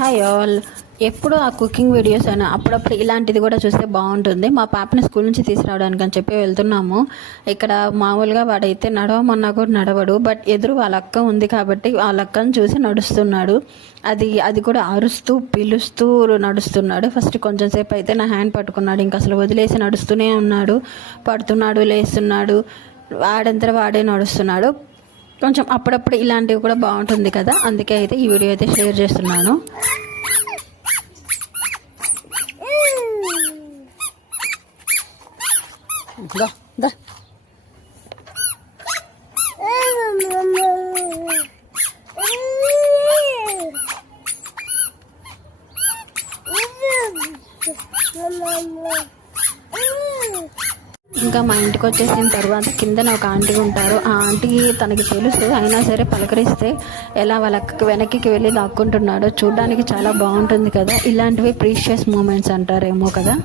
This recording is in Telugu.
Hi all. ఎప్పుడు ఆ కుకింగ్ వీడియోస్ అయినా అప్పుడప్పుడు ఇలాంటిది కూడా చూస్తే బాగుంటుంది. మా పాపని స్కూల్ నుంచి తీసుకురావడానికి అని చెప్పి వెళ్తున్నాము. ఇక్కడ మామూలుగా వాడైతే నడవమన్నా కూడా నడవడు. బట్ ఎదురు వాళ్ళ అక్క ఉంది కాబట్టి వాళ్ళ అక్కను చూసి నడుస్తున్నాడు. అది కూడా అరుస్తూ పిలుస్తూ నడుస్తున్నాడు. ఫస్ట్ కొంచెం సేపు అయితే నా హ్యాండ్ పట్టుకున్నాడు. ఇంకా అసలు వదిలేసి నడుస్తూనే ఉన్నాడు. పడుతున్నాడు, లేస్తున్నాడు, వాడంతా వాడే నడుస్తున్నాడు. కొంచెం అప్పుడప్పుడు ఇలాంటివి కూడా బాగుంటుంది కదా, అందుకే అయితే ఈ వీడియో అయితే షేర్ చేస్తున్నాను. ఇంకా మా ఇంటికి వచ్చేసిన తర్వాత కిందన ఒక ఆంటీ ఉంటారు. ఆ ఆంటీ తనకి తెలుసు, అయినా సరే పలకరిస్తే ఎలా వాళ్ళ వెనక్కి వెళ్ళి దాక్కుంటున్నాడో చూడడానికి చాలా బాగుంటుంది కదా. ఇలాంటివి ప్రీషియస్ మూమెంట్స్ అంటారేమో కదా.